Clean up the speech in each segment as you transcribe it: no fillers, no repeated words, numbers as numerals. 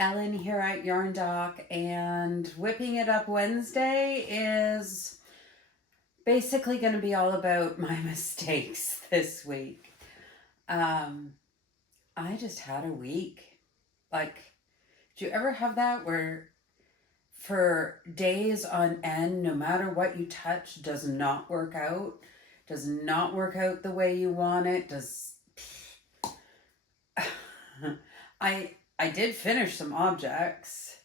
Ellen here at Yarn Doc, and Whipping It Up Wednesday is basically going to be all about my mistakes this week. I just had a week. Like, do you ever have that where for days on end, no matter what you touch, does not work out? Does not work out the way you want it? I did finish some objects.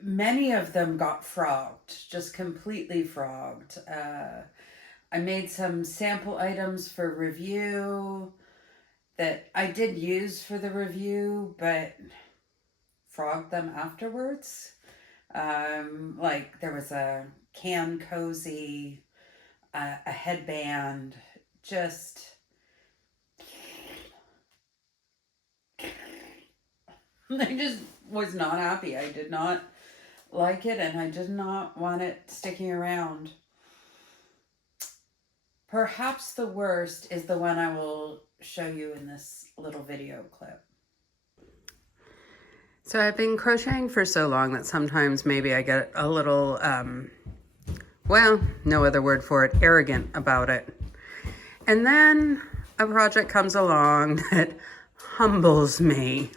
Many of them got frogged, just completely frogged. I made some sample items for review that I did use for the review, but frogged them afterwards. Like there was a can cozy, a headband, just I just was not happy. I did not like it, and I did not want it sticking around. Perhaps the worst is the one I will show you in this little video clip. So I've been crocheting for so long that sometimes maybe I get a little, well, no other word for it, arrogant about it. And then a project comes along that humbles me.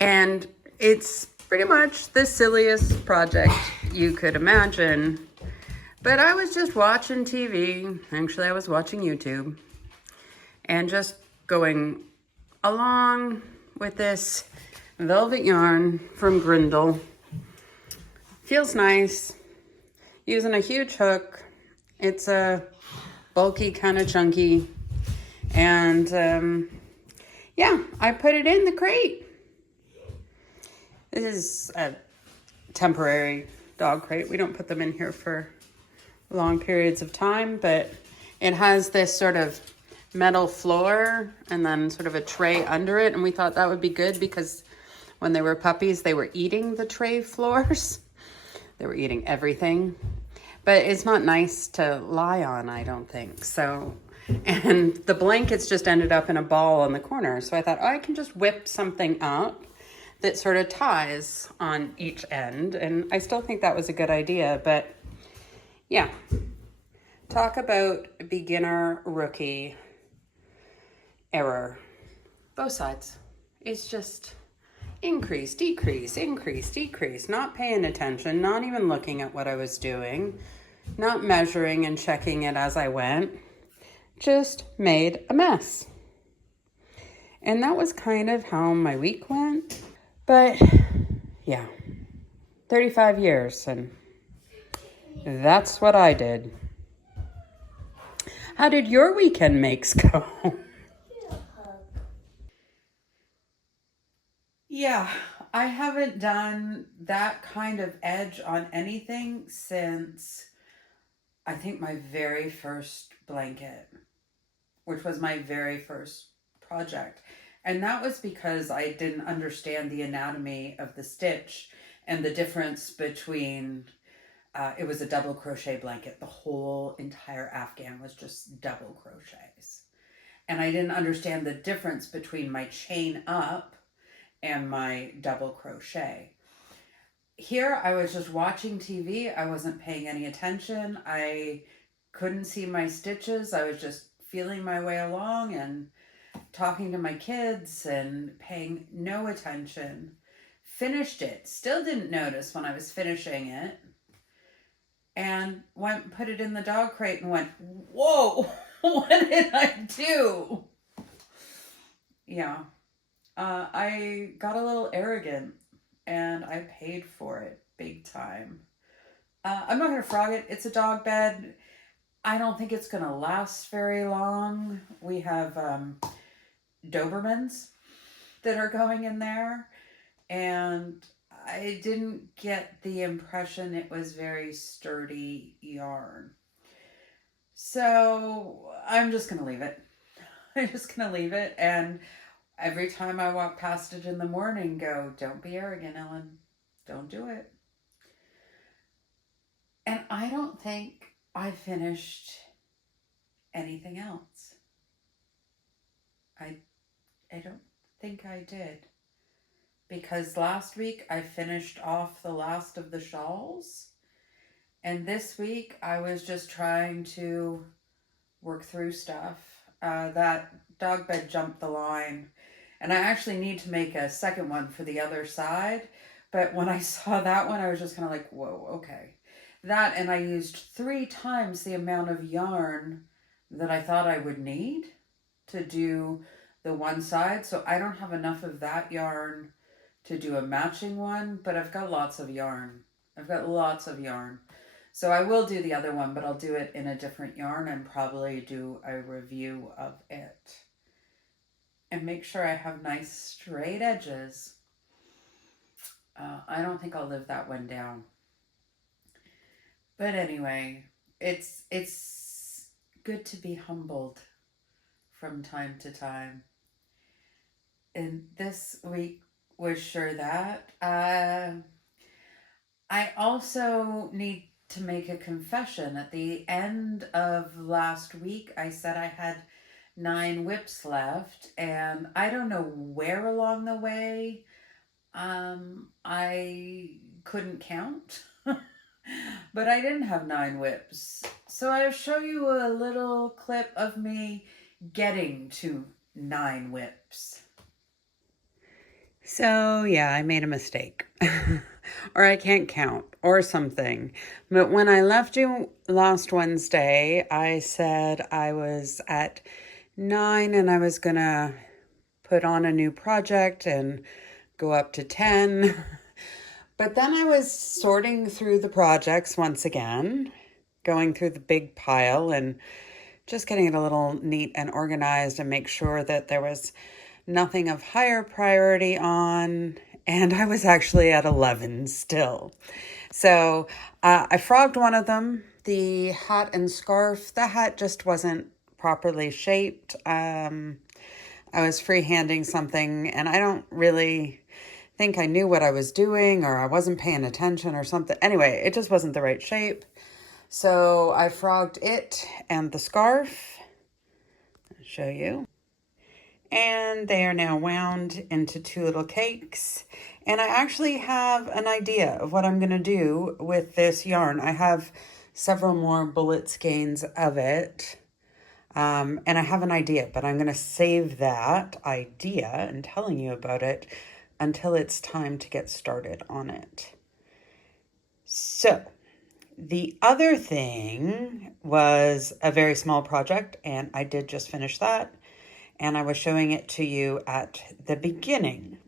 And it's pretty much the silliest project you could imagine. But I was just watching TV. Actually, I was watching YouTube. And just going along with this velvet yarn from Grindle. Feels nice. Using a huge hook. It's a bulky, kind of chunky. And yeah, I put it in the crate. This is a temporary dog crate. We don't put them in here for long periods of time, but it has this sort of metal floor and then sort of a tray under it. And we thought that would be good because when they were puppies, they were eating the tray floors. They were eating everything, but it's not nice to lie on, I don't think. So, and the blankets just ended up in a ball in the corner. So I thought, oh, I can just whip something up that sort of ties on each end. And I still think that was a good idea, but yeah. Talk about beginner rookie error. Both sides. It's just increase, decrease, increase, decrease, not paying attention, not even looking at what I was doing, not measuring and checking it as I went, just made a mess. And that was kind of how my week went. But yeah, 35 years, and that's what I did. How did your weekend makes go? Yeah, I haven't done that kind of edge on anything since I think my very first blanket, which was my very first project. And that was because I didn't understand the anatomy of the stitch and the difference between, it was a double crochet blanket. The whole entire Afghan was just double crochets. And I didn't understand the difference between my chain up and my double crochet. Here I was just watching TV. I wasn't paying any attention. I couldn't see my stitches. I was just feeling my way along and talking to my kids and paying no attention. Finished it. Still didn't notice when I was finishing it. And went and put it in the dog crate and went, whoa, what did I do? Yeah. I got a little arrogant and I paid for it big time. I'm not going to frog it. It's a dog bed. I don't think it's going to last very long. We have Dobermans that are going in there, and I didn't get the impression it was very sturdy yarn. So I'm just going to leave it. I'm just going to leave it, and every time I walk past it in the morning, go, don't be arrogant, Ellen. Don't do it. And I don't think I finished anything else. I don't think I did. Because last week I finished off the last of the shawls. And this week I was just trying to work through stuff. That dog bed jumped the line. And I actually need to make a second one for the other side. But when I saw that one, I was just kind of like, whoa, okay. That, and I used 3 times the amount of yarn that I thought I would need to do the one side. So I don't have enough of that yarn to do a matching one, but I've got lots of yarn. I've got lots of yarn. So I will do the other one, but I'll do it in a different yarn and probably do a review of it. And make sure I have nice straight edges. I don't think I'll live that one down. But anyway, it's good to be humbled from time to time. And this week was sure that. I also need to make a confession. At the end of last week, I said I had 9 whips left, and I don't know where along the way I couldn't count. But I didn't have 9 whips. So I'll show you a little clip of me getting to 9 whips. So yeah, I made a mistake. Or I can't count or something. But when I left you last Wednesday, I said I was at 9 and I was gonna put on a new project and go up to 10. But then I was sorting through the projects once again, going through the big pile and just getting it a little neat and organized and make sure that there was nothing of higher priority on. And I was actually at 11 still. So I frogged one of them, the hat and scarf. The hat just wasn't properly shaped. I was freehanding something and I don't really think I knew what I was doing, or I wasn't paying attention or something. Anyway, it just wasn't the right shape. So I frogged it and the scarf. I'll show you. And they are now wound into 2 little cakes. And I actually have an idea of what I'm going to do with this yarn. I have several more bullet skeins of it. And I have an idea, but I'm going to save that idea and telling you about it until it's time to get started on it. So the other thing was a very small project, and I did just finish that, and I was showing it to you at the beginning.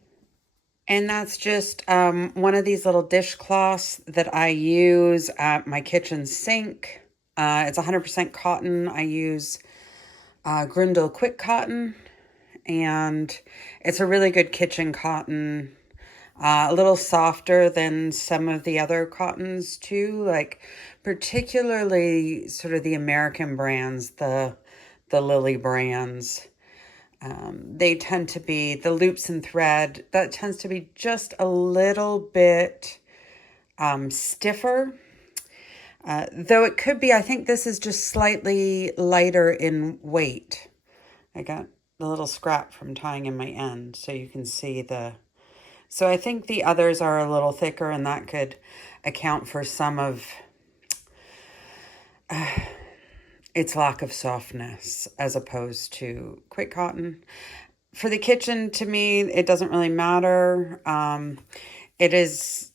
And that's just one of these little dishcloths that I use at my kitchen sink. It's 100% cotton. I use Grindle Quick Cotton, and it's a really good kitchen cotton. A little softer than some of the other cottons too, like particularly sort of the American brands, the Lily brands. They tend to be, the loops and thread, that tends to be just a little bit stiffer. Though it could be, I think this is just slightly lighter in weight. I got the little scrap from tying in my end, so you can see the... So I think the others are a little thicker, and that could account for some of its lack of softness as opposed to quick cotton. For the kitchen, to me, it doesn't really matter. It is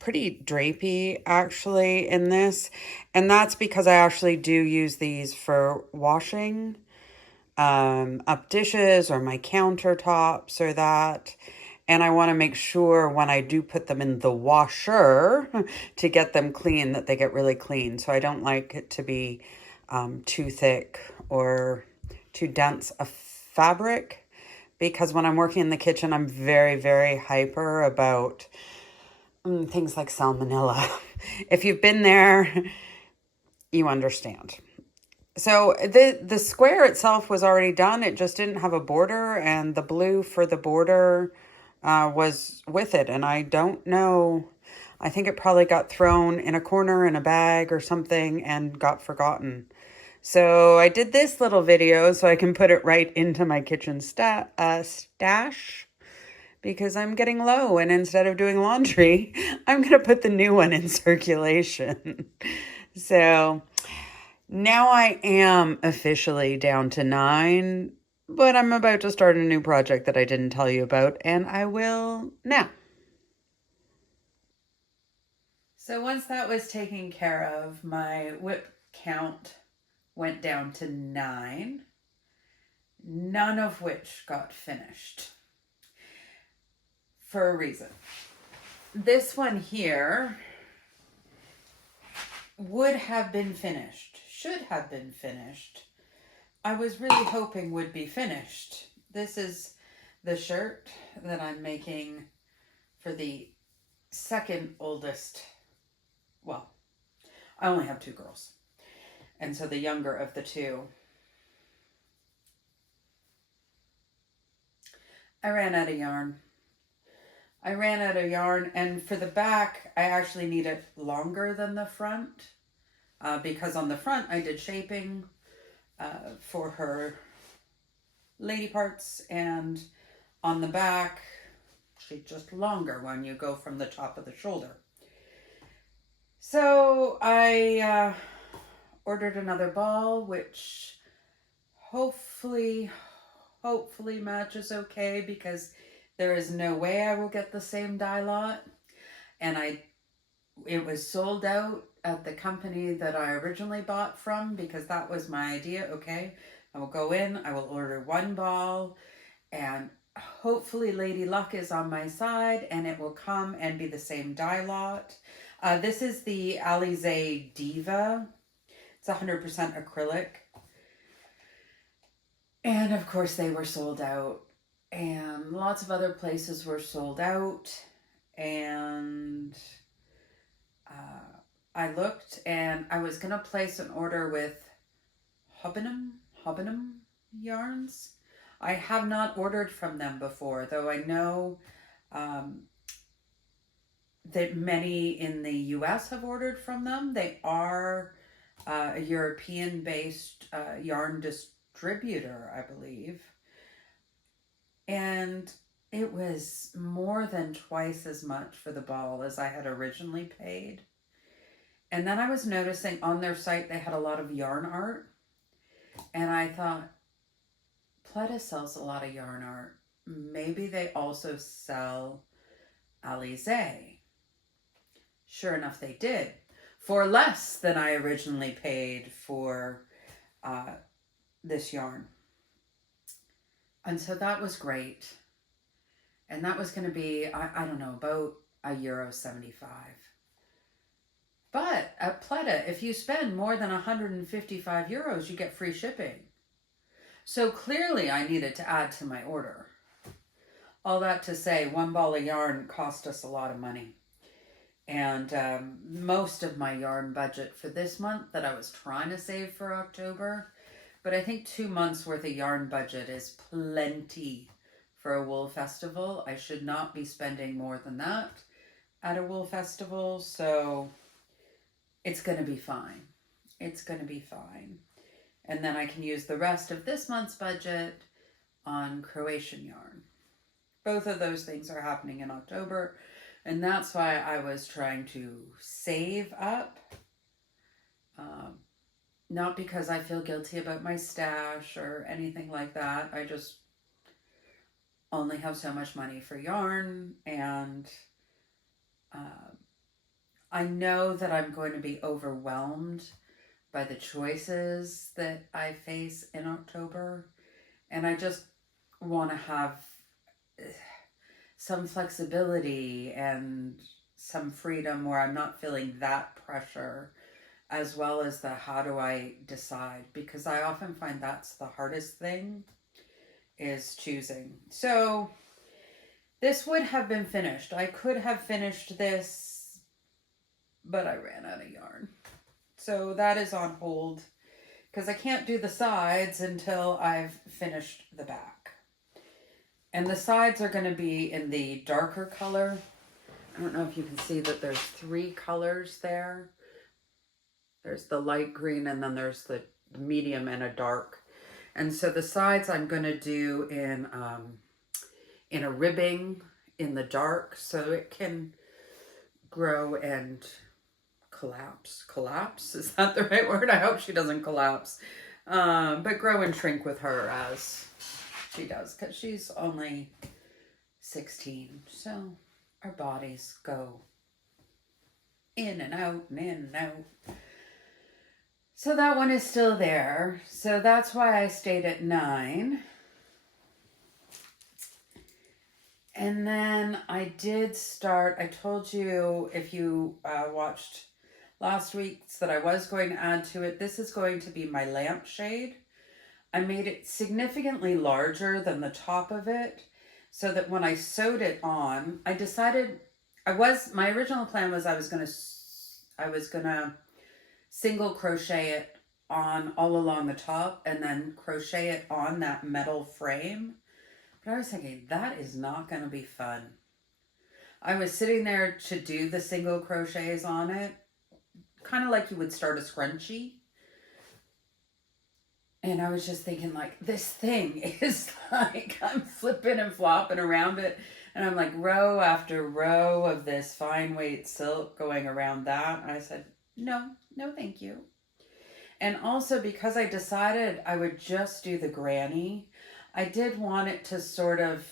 pretty drapey, actually, in this. And that's because I actually do use these for washing up dishes or my countertops or that. And I want to make sure when I do put them in the washer to get them clean, that they get really clean. So I don't like it to be too thick or too dense a fabric, because when I'm working in the kitchen, I'm very, very hyper about things like salmonella. If you've been there, you understand. So the square itself was already done. It just didn't have a border, and the blue for the border was with it. And I don't know, I think it probably got thrown in a corner in a bag or something and got forgotten. So I did this little video so I can put it right into my kitchen stash because I'm getting low, and instead of doing laundry, I'm going to put the new one in circulation. So now I am officially down to 9, but I'm about to start a new project that I didn't tell you about, and I will now. So once that was taken care of, my whip count went down to 9, none of which got finished for a reason. This one here would have been finished, should have been finished. I was really hoping would be finished. This is the shirt that I'm making for the second oldest. Well, I only have 2 girls. And so the younger of the 2. I ran out of yarn. And for the back, I actually need it longer than the front because on the front I did shaping for her lady parts, and on the back she's just longer when you go from the top of the shoulder. So I ordered another ball, which hopefully matches okay, because there is no way I will get the same dye lot. And it was sold out at the company that I originally bought from, because that was my idea. Okay, I will go in, I will order 1 ball, and hopefully Lady Luck is on my side and it will come and be the same dye lot. This is the Alize Diva. It's 100% acrylic. And of course they were sold out, and lots of other places were sold out. And I looked, and I was going to place an order with Hobbenham Yarns. I have not ordered from them before, though I know that many in the US have ordered from them. They are a European-based yarn distributor, I believe. And it was more than twice as much for the ball as I had originally paid. And then I was noticing on their site they had a lot of yarn art. And I thought, Pleta sells a lot of yarn art. Maybe they also sell Alize. Sure enough, they did. For less than I originally paid for this yarn. And so that was great. And that was going to be, I don't know, about €1.75. But at Pleta, if you spend more than €155, you get free shipping. So clearly I needed to add to my order. All that to say, 1 ball of yarn cost us a lot of money. And most of my yarn budget for this month that I was trying to save for October, but I think 2 months worth of yarn budget is plenty for a wool festival. I should not be spending more than that at a wool festival, so it's going to be fine. It's going to be fine. And then I can use the rest of this month's budget on Croatian yarn. Both of those things are happening in October, and that's why I was trying to save up. Not because I feel guilty about my stash or anything like that. I just only have so much money for yarn, and I know that I'm going to be overwhelmed by the choices that I face in October, and I just want to have some flexibility and some freedom where I'm not feeling that pressure, as well as the how do I decide, because I often find that's the hardest thing, is choosing. So this would have been finished. I could have finished this, but I ran out of yarn. So that is on hold because I can't do the sides until I've finished the back. And the sides are going to be in the darker color. I don't know if you can see that there's 3 colors there. There's the light green, and then there's the medium and a dark. And so the sides I'm going to do in a ribbing in the dark so it can grow and collapse. Collapse? Is that the right word? I hope she doesn't collapse. But grow and shrink with her as she does, because she's only 16. So our bodies go in and out and in and out. So that one is still there. So that's why I stayed at 9. And then I did start, I told you if you watched last week's that I was going to add to it. This is going to be my lampshade. I made it significantly larger than the top of it so that when I sewed it on, I decided my original plan was I was going to single crochet it on all along the top and then crochet it on that metal frame. But I was thinking, that is not going to be fun. I was sitting there to do the single crochets on it, kind of like you would start a scrunchie. And I was just thinking, like, this thing is like, I'm flipping and flopping around it. And I'm like row after row of this fine weight silk going around that. And I said, no, thank you. And also because I decided I would just do the granny, I did want it to sort of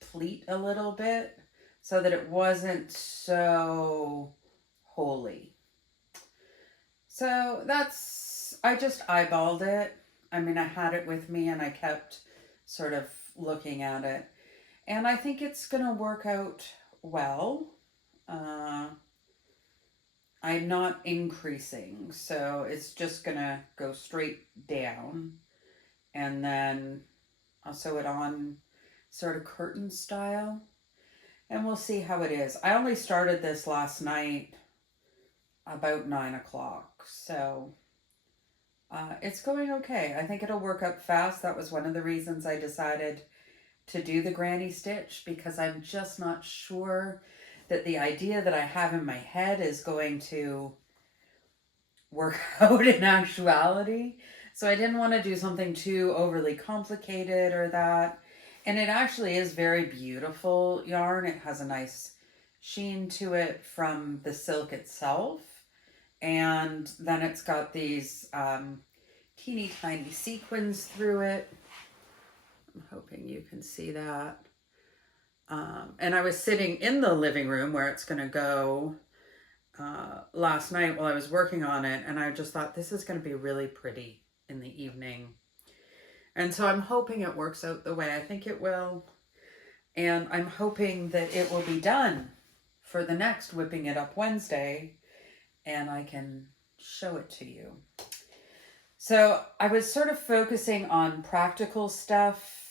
pleat a little bit so that it wasn't so holy. So I just eyeballed it. I mean, I had it with me and I kept sort of looking at it. And I think it's going to work out well. I'm not increasing, so it's just going to go straight down. And then I'll sew it on sort of curtain style. And we'll see how it is. I only started this last night about 9 o'clock. So it's going okay. I think it'll work up fast. That was one of the reasons I decided to do the granny stitch, because I'm just not sure that the idea that I have in my head is going to work out in actuality. So I didn't want to do something too overly complicated or that. And it actually is very beautiful yarn. It has a nice sheen to it from the silk itself. And then it's got these teeny tiny sequins through it. I'm hoping you can see that. And I was sitting in the living room where it's going to go last night while I was working on it. And I just thought, this is going to be really pretty in the evening. And so I'm hoping it works out the way I think it will. And I'm hoping that it will be done for the next Whipping It Up Wednesday. And I can show it to you. So I was sort of focusing on practical stuff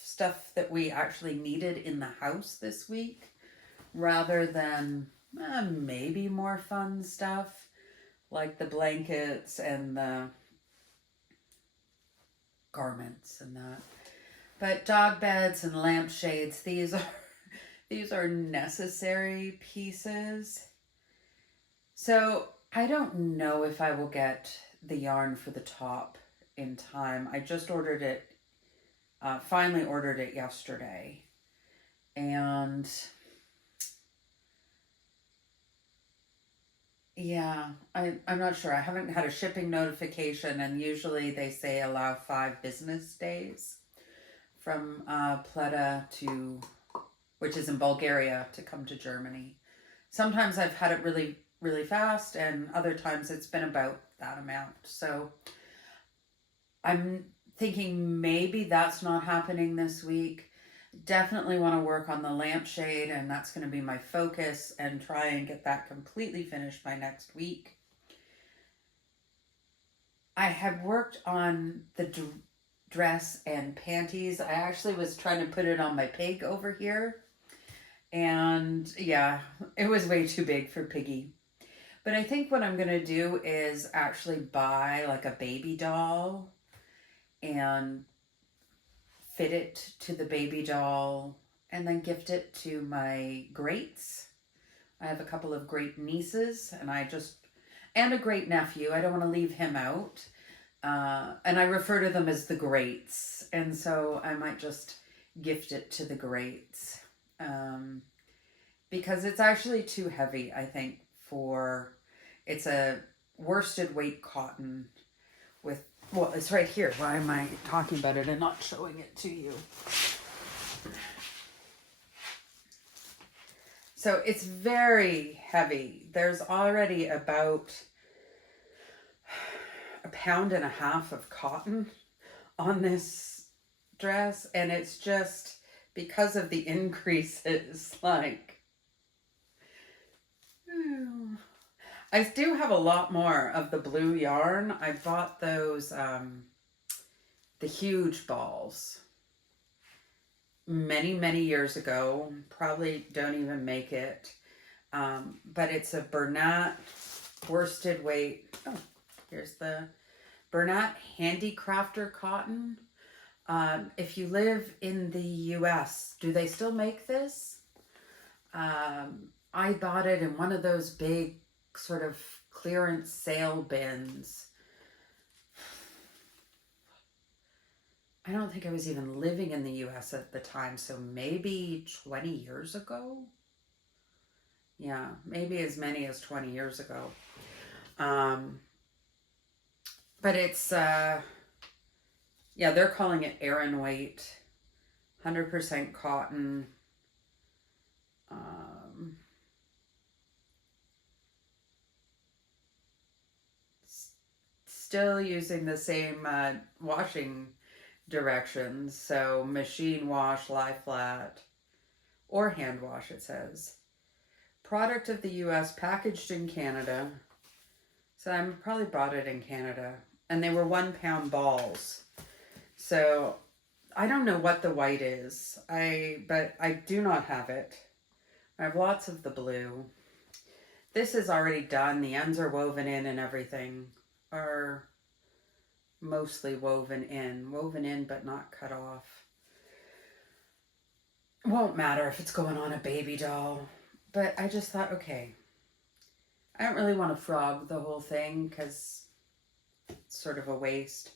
that we actually needed in the house this week, rather than maybe more fun stuff like the blankets and the garments and that. But dog beds and lampshades, these are necessary pieces. So I don't know if I will get the yarn for the top in time. I just ordered it, finally ordered it yesterday. And yeah, I'm not sure. I haven't had a shipping notification, and usually they say allow 5 business days from Pleta to, which is in Bulgaria, to come to Germany. Sometimes I've had it really, really fast, and other times it's been about that amount. So I'm thinking maybe that's not happening this week. Definitely want to work on the lampshade, and that's going to be my focus, and try and get that completely finished by next week. I have worked on the dress and panties. I actually was trying to put it on my pig over here, and yeah, it was way too big for Piggy. But I think what I'm going to do is actually buy like a baby doll and fit it to the baby doll and then gift it to my greats. I have a couple of great nieces and a great nephew. I don't want to leave him out. And I refer to them as the greats. And so I might just gift it to the greats. Because it's actually too heavy, I think, it's a worsted weight cotton with, well, it's right here. Why am I talking about it and not showing it to you? So it's very heavy. There's already about 1.5 pounds of cotton on this dress, and it's just because of the increases, like, I do have a lot more of the blue yarn. I bought those, the huge balls many years ago. Probably don't even make it. But it's a Bernat worsted weight. Oh, here's the Bernat Handicrafter cotton. If you live in the US, do they still make this? I bought it in one of those big sort of clearance sale bins. I don't think I was even living in the US at the time, so maybe 20 years ago. Yeah, maybe as many as 20 years ago. But it's, yeah, they're calling it Aran weight, 100% cotton. Still using the same washing directions. So machine wash, lie flat, or hand wash, it says. Product of the US, packaged in Canada. So I probably bought it in Canada. And they were 1 pound balls. So I don't know what the white is. But I do not have it. I have lots of the blue. This is already done. The ends are woven in and everything. Are mostly woven in but not cut off. It won't matter if it's going on a baby doll, but I just thought, okay, I don't really want to frog the whole thing because it's sort of a waste,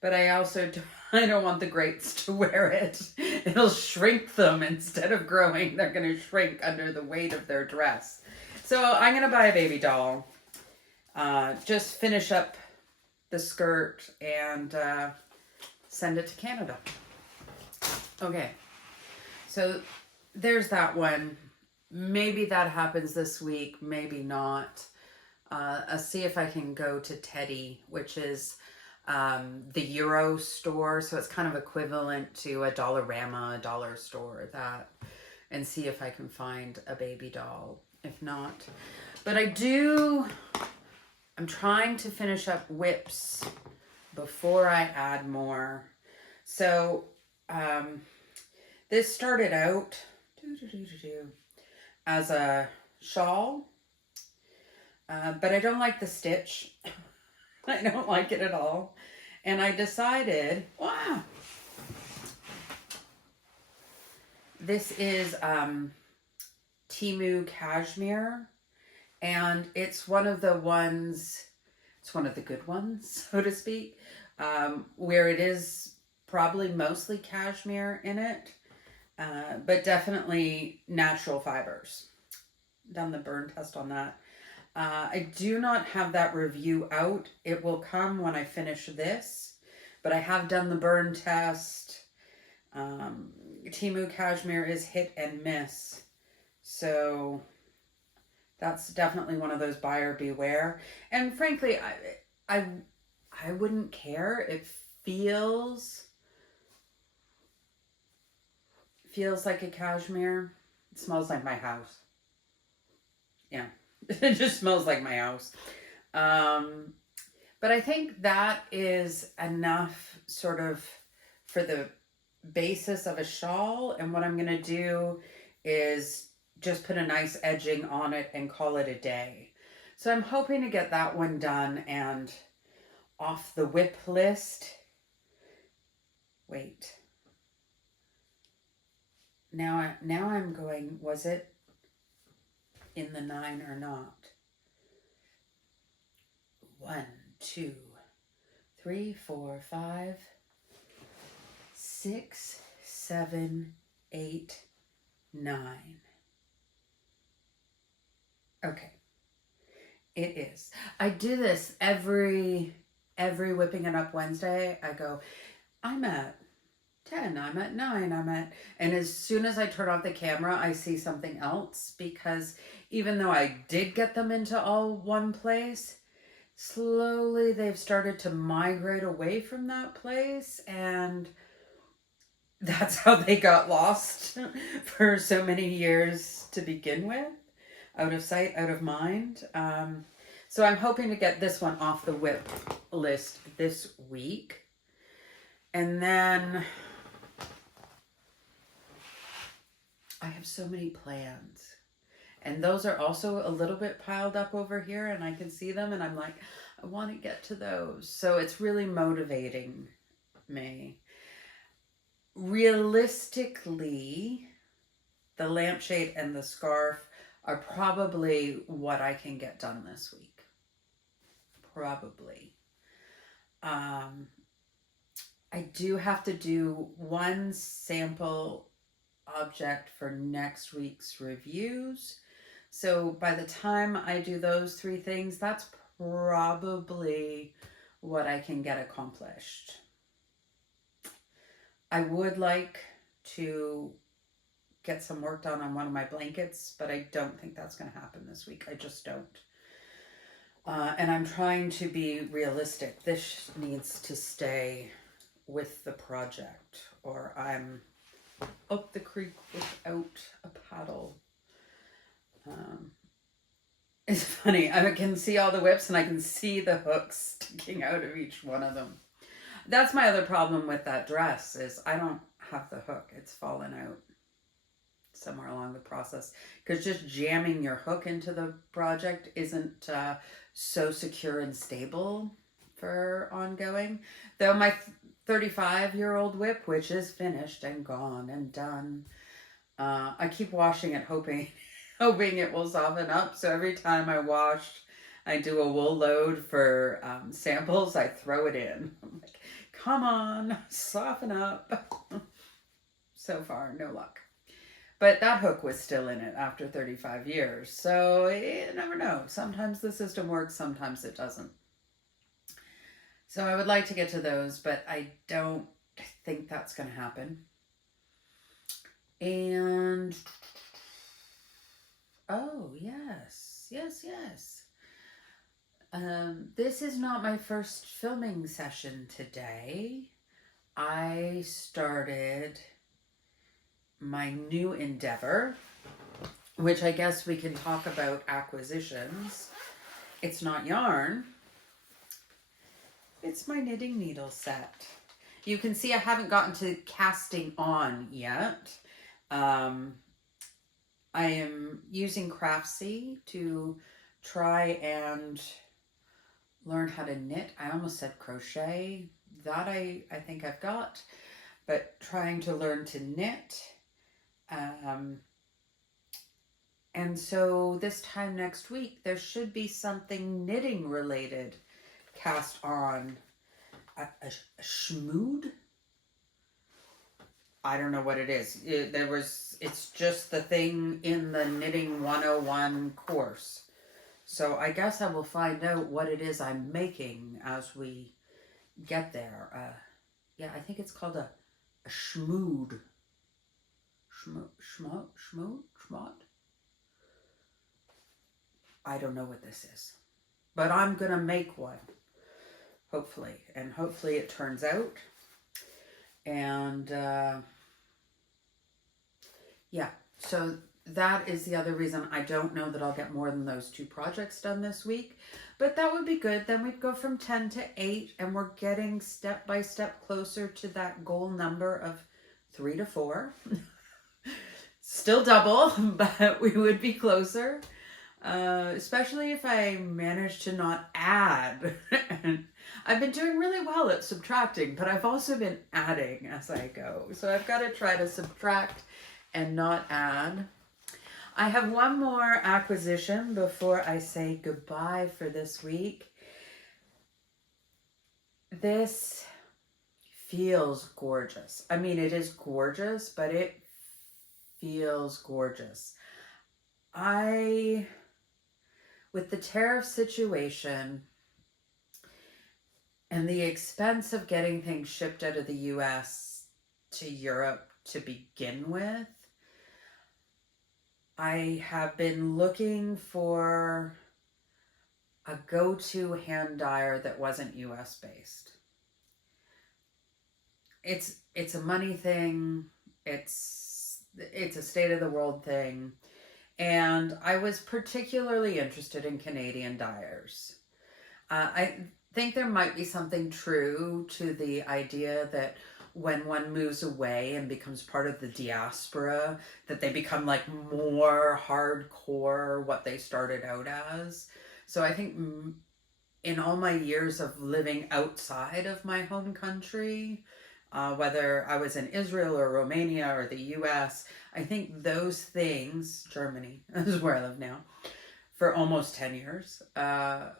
but I also I don't want the greats to wear it. It'll shrink them. Instead of growing, they're going to shrink under the weight of their dress. So I'm going to buy a baby doll. Just finish up the skirt and send it to Canada. Okay, so there's that one. Maybe that happens this week, maybe not. I'll see if I can go to Teddy, which is the Euro store, so it's kind of equivalent to a Dollarama, a dollar store, that, and see if I can find a baby doll. If not, but I'm trying to finish up whips before I add more. So this started out as a shawl, but I don't like the stitch. I don't like it at all. And I decided, wow, this is Temu cashmere. And it's one of the good ones, so to speak, where it is probably mostly cashmere in it, but definitely natural fibers. Done the burn test on that. I do not have that review out. It will come when I finish this, but I have done the burn test. Temu cashmere is hit and miss. So that's definitely one of those buyer beware. And frankly, I wouldn't care. It feels like a cashmere. It smells like my house. Yeah, it just smells like my house. But I think that is enough sort of for the basis of a shawl. And what I'm going to do is just put a nice edging on it and call it a day. So I'm hoping to get that one done and off the whip list. Wait. Now I'm going, was it in the 9 or not? 1, 2, 3, 4, 5, 6, 7, 8, 9. Okay. It is. I do this every Whipping It Up Wednesday. I go, I'm at 10, I'm at 9, and as soon as I turn off the camera, I see something else, because even though I did get them into all one place, slowly they've started to migrate away from that place, and that's how they got lost for so many years to begin with. Out of sight, out of mind. So I'm hoping to get this one off the whip list this week. And then I have so many plans. And those are also a little bit piled up over here, and I can see them, and I'm like, I want to get to those. So it's really motivating me. Realistically, the lampshade and the scarf are probably what I can get done this week. Probably. I do have to do one sample object for next week's reviews. So by the time I do those 3 things, that's probably what I can get accomplished. I would like to get some work done on one of my blankets, but I don't think that's going to happen this week. I just don't. And I'm trying to be realistic. This needs to stay with the project, or I'm up the creek without a paddle. It's funny. I can see all the whips, and I can see the hooks sticking out of each one of them. That's my other problem with that dress, is I don't have the hook. It's fallen out somewhere along the process, because just jamming your hook into the project isn't so secure and stable for ongoing. Though my 35-year-old whip, which is finished and gone and done, I keep washing it, hoping it will soften up. So every time I do a wool load for samples, I throw it in. I'm like, come on, soften up. So far, no luck. But that hook was still in it after 35 years. So you never know. Sometimes the system works, sometimes it doesn't. So I would like to get to those, but I don't think that's going to happen. And, oh, yes. This is not my first filming session today. I started my new endeavor, which I guess we can talk about acquisitions. It's not yarn. It's my knitting needle set. You can see I haven't gotten to casting on yet. I am using Craftsy to try and learn how to knit. I almost said crochet. That I think I've got. But trying to learn to knit. And so this time next week, there should be something knitting related cast on. A schmood? I don't know what it is. It's just the thing in the Knitting 101 course. So I guess I will find out what it is I'm making as we get there. Yeah, I think it's called a schmood. Schmot? I don't know what this is. But I'm going to make one. Hopefully. And hopefully it turns out. And yeah. So that is the other reason I don't know that I'll get more than those 2 projects done this week. But that would be good. Then we'd go from 10 to 8. And we're getting step by step closer to that goal number of 3 to 4. Still double, but we would be closer. Especially if I manage to not add. I've been doing really well at subtracting, but I've also been adding as I go. So I've got to try to subtract and not add. I have one more acquisition before I say goodbye for this week. This feels gorgeous. I mean, it is gorgeous, but it feels gorgeous. With the tariff situation and the expense of getting things shipped out of the US to Europe to begin with, I have been looking for a go-to hand dyer that wasn't US based. It's a money thing. It's a state of the world thing. And I was particularly interested in Canadian dyers. I think there might be something true to the idea that when one moves away and becomes part of the diaspora, that they become like more hardcore what they started out as. So I think in all my years of living outside of my home country, whether I was in Israel or Romania or the US, I think those things, Germany is where I live now, for almost 10 years, I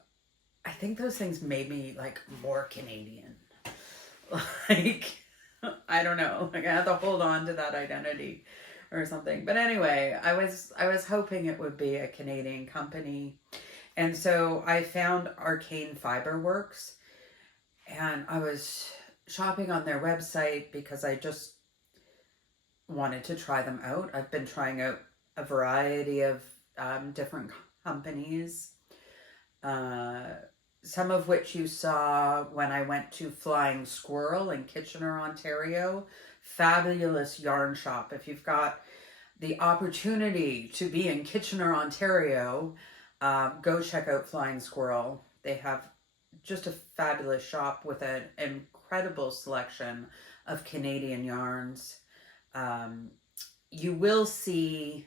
think those things made me like more Canadian. Like, I don't know, like I had to hold on to that identity or something. But anyway, I was hoping it would be a Canadian company. And so I found Arcane Fiber Works, and I was shopping on their website because I just wanted to try them out. I've been trying out a variety of different companies, some of which you saw when I went to Flying Squirrel in Kitchener, Ontario. Fabulous yarn shop. If you've got the opportunity to be in Kitchener, Ontario, go check out Flying Squirrel. They have just a fabulous shop with an incredible selection of Canadian yarns. You will see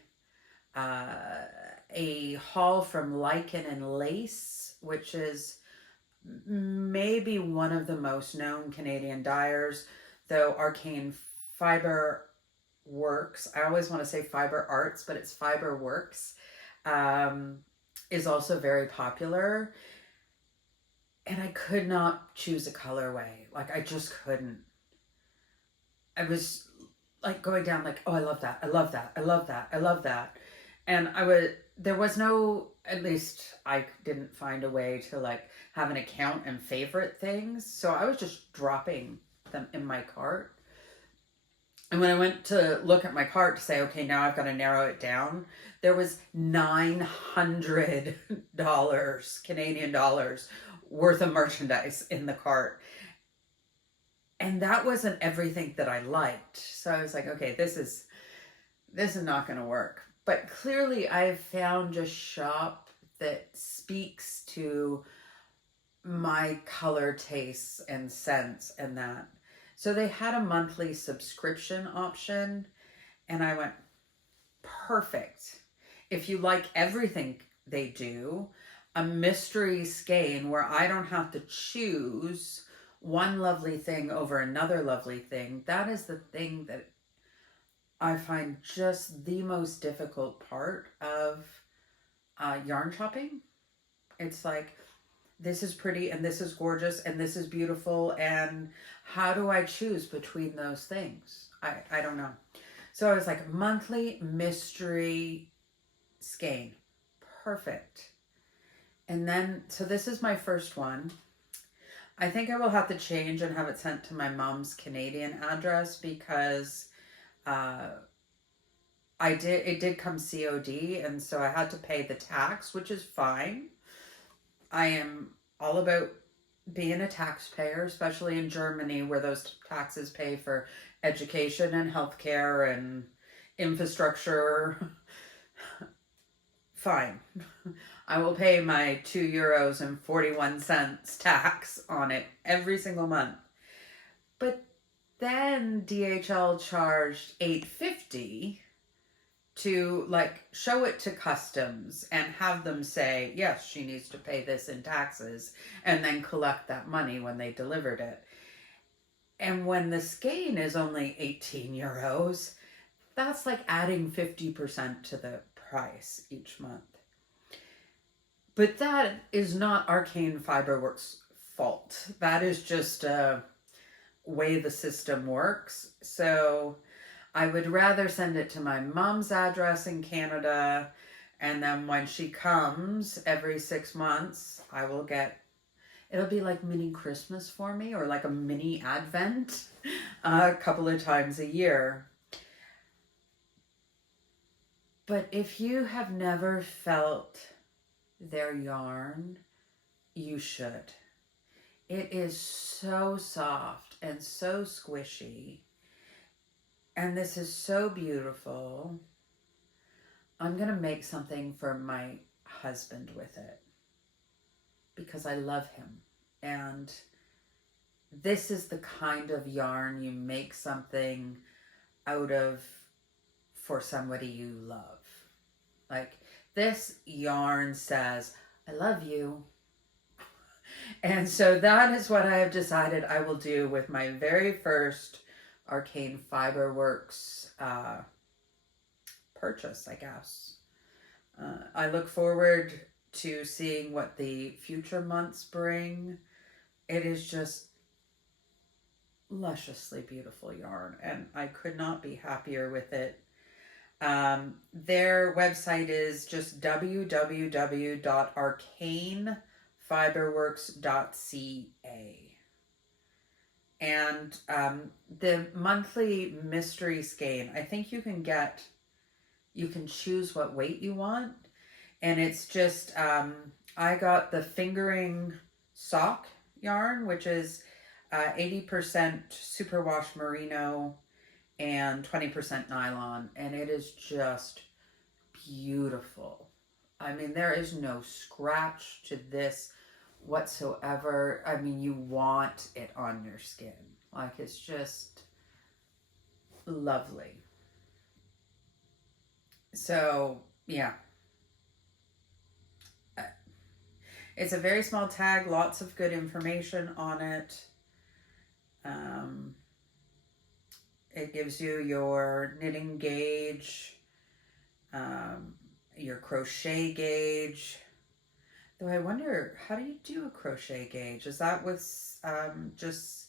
a haul from Lichen and Lace, which is maybe one of the most known Canadian dyers, though Arcane Fiber Works, I always want to say Fiber Arts, but it's Fiber Works, is also very popular. And I could not choose a colorway. Like, I just couldn't. I was like going down like, oh, I love that. I love that. I love that. I love that. And there was no, at least I didn't find a way to like have an account and favorite things. So I was just dropping them in my cart. And when I went to look at my cart to say, okay, now I've got to narrow it down, there was $900 Canadian dollars worth of merchandise in the cart. And that wasn't everything that I liked. So I was like, okay, this is not going to work. But clearly I've found a shop that speaks to my color tastes and scents and that. So they had a monthly subscription option, and I went, perfect. If you like everything they do, a mystery skein where I don't have to choose one lovely thing over another lovely thing, that is the thing that I find just the most difficult part of yarn shopping. It's like, this is pretty and this is gorgeous and this is beautiful, and how do I choose between those things? I don't know. So I was like, monthly mystery skein. Perfect. And then, so this is my first one. I think I will have to change and have it sent to my mom's Canadian address because it did come COD, and so I had to pay the tax, which is fine. I am all about being a taxpayer, especially in Germany, where those taxes pay for education and healthcare and infrastructure. Fine. I will pay my €2.41 tax on it every single month. But then DHL charged $8.50 to like show it to customs and have them say, yes, she needs to pay this in taxes, and then collect that money when they delivered it. And when the skein is only €18, that's like adding 50% to the price each month. But that is not Arcane Fiber Works fault. That is just a way the system works. So I would rather send it to my mom's address in Canada, and then when she comes every 6 months, I will get, it'll be like mini Christmas for me, or like a mini Advent a couple of times a year. But if you have never felt their yarn, you should. It is so soft and so squishy. And this is so beautiful. I'm going to make something for my husband with it because I love him. And this is the kind of yarn you make something out of for somebody you love. Like, this yarn says, I love you. And so that is what I have decided I will do with my very first Arcane Fiberworks purchase, I guess. I look forward to seeing what the future months bring. It is just lusciously beautiful yarn, and I could not be happier with it. Their website is just www.arcanefiberworks.ca. And the monthly mystery skein, I think you can choose what weight you want. And it's just, I got the fingering sock yarn, which is 80% superwash merino and 20% nylon. And it is just beautiful. I mean, there is no scratch to this whatsoever. I mean, you want it on your skin. Like, it's just lovely. So, yeah. It's a very small tag, lots of good information on it. It gives you your knitting gauge, your crochet gauge. Though I wonder, how do you do a crochet gauge? Is that with just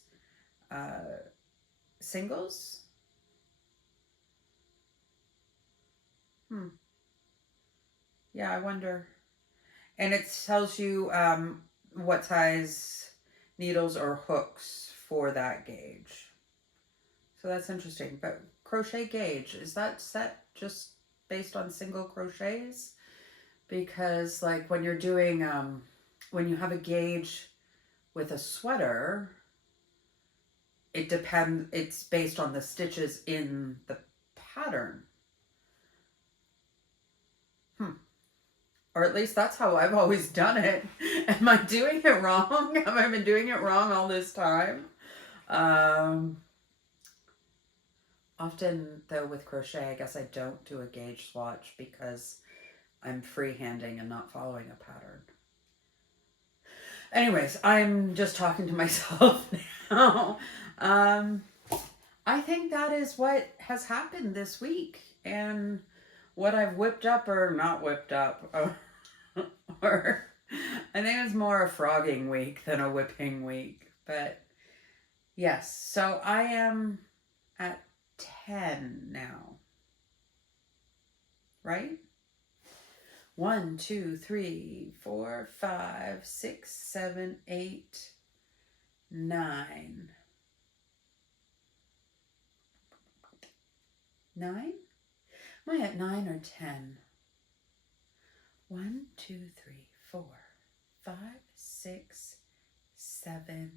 singles? Yeah, I wonder. And it tells you what size needles or hooks for that gauge. So that's interesting. But crochet gauge, is that set just based on single crochets? Because like when you're doing, when you have a gauge with a sweater, it's based on the stitches in the pattern. Or at least that's how I've always done it. Am I doing it wrong? Have I been doing it wrong all this time? Often, though, with crochet, I guess I don't do a gauge swatch because I'm freehanding and not following a pattern. Anyways, I'm just talking to myself now. I think that is what has happened this week. And what I've whipped up or not whipped up. Or I think it's more a frogging week than a whipping week. But yes, so I am at 10 now. Right? 1, 2, 3, 4, 5, 6, 7, 8, 9. 9? Am I at 9 or 10? 1, 2, 3, 4, 5, 6, 7.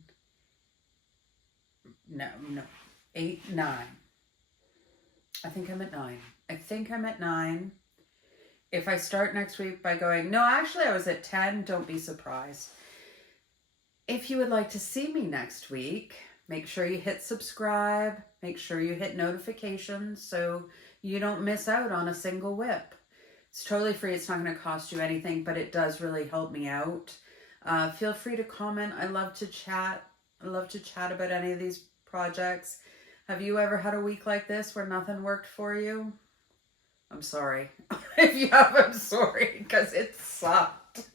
No. 8, 9. I think I'm at 9. If I start next week by going, no, actually I was at 10, don't be surprised. If you would like to see me next week, make sure you hit subscribe. Make sure you hit notifications so you don't miss out on a single whip. It's totally free. It's not going to cost you anything, but it does really help me out. Feel free to comment. I love to chat. I love to chat about any of these projects. Have you ever had a week like this where nothing worked for you? I'm sorry. If you have, I'm sorry, because it sucked.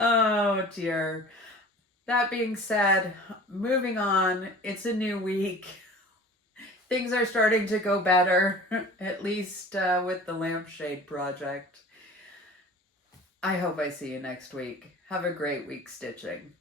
Oh, dear. That being said, moving on, it's a new week. Things are starting to go better, at least with the lampshade project. I hope I see you next week. Have a great week stitching.